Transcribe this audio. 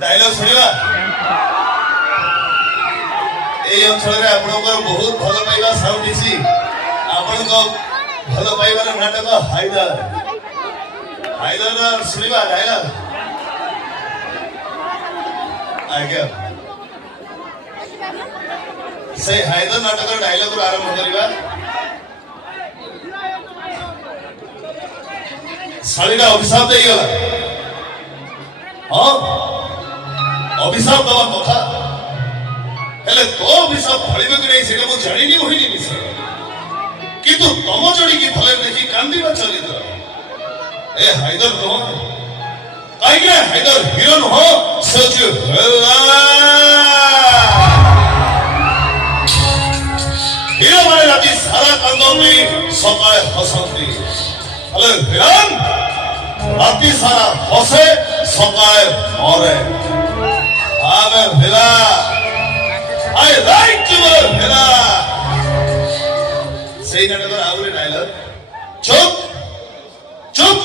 डायलॉग सुनिबा এই অঞ্চଳରେ ଆପଣଙ୍କର ବହୁତ ଭଲ ପାଇବା ସାଉଣ୍ଡ ଅଛି ଆପଣଙ୍କ ଭଲ ପାଇବାର ନାଟକ ହାଇଦର ହାଇଦର ଶୁଣିବା ଡାଇଲଗ ଆଜ୍ଞା ସେ ହାଇଦର ନାଟକର ଡାଇଲଗରୁ ଆରମ୍ଭ କରିବା ଶାଳୀଟା ଅଭିଶାପ ଦେଇଗଲା ହଁ ଅଭିଶାପ ଦେବା କଥା ହେଲେ ତୋ ଅଭିଶାପ ଫଳିବ କି ନାହିଁ ସେଇଟା ମୁଁ ଜାଣିନି କହିନି ମିଶା କିନ୍ତୁ ତମ ଯୋଡ଼ିକି ଭଲରେ ଦେଖି କାନ୍ଦିବା ଚାଲିତ ଏ ହାଇଦର ନୁହଁ କାହିଁକି ନା ହାଇଦର ହିରୋ ନୁହଁ ସେ ହିରୋ ମାନେ ରାତି ସାରା କାନ୍ଦନ୍ତି ସକାଳେ ହସନ୍ତି ହେଲେ ହିରୋଇନ ରାତି ସାରା ହସେ ସକାଳେ ମରେ ଆମେ Villa I like you, Hela. Say that about our dialogue. Chop, chop,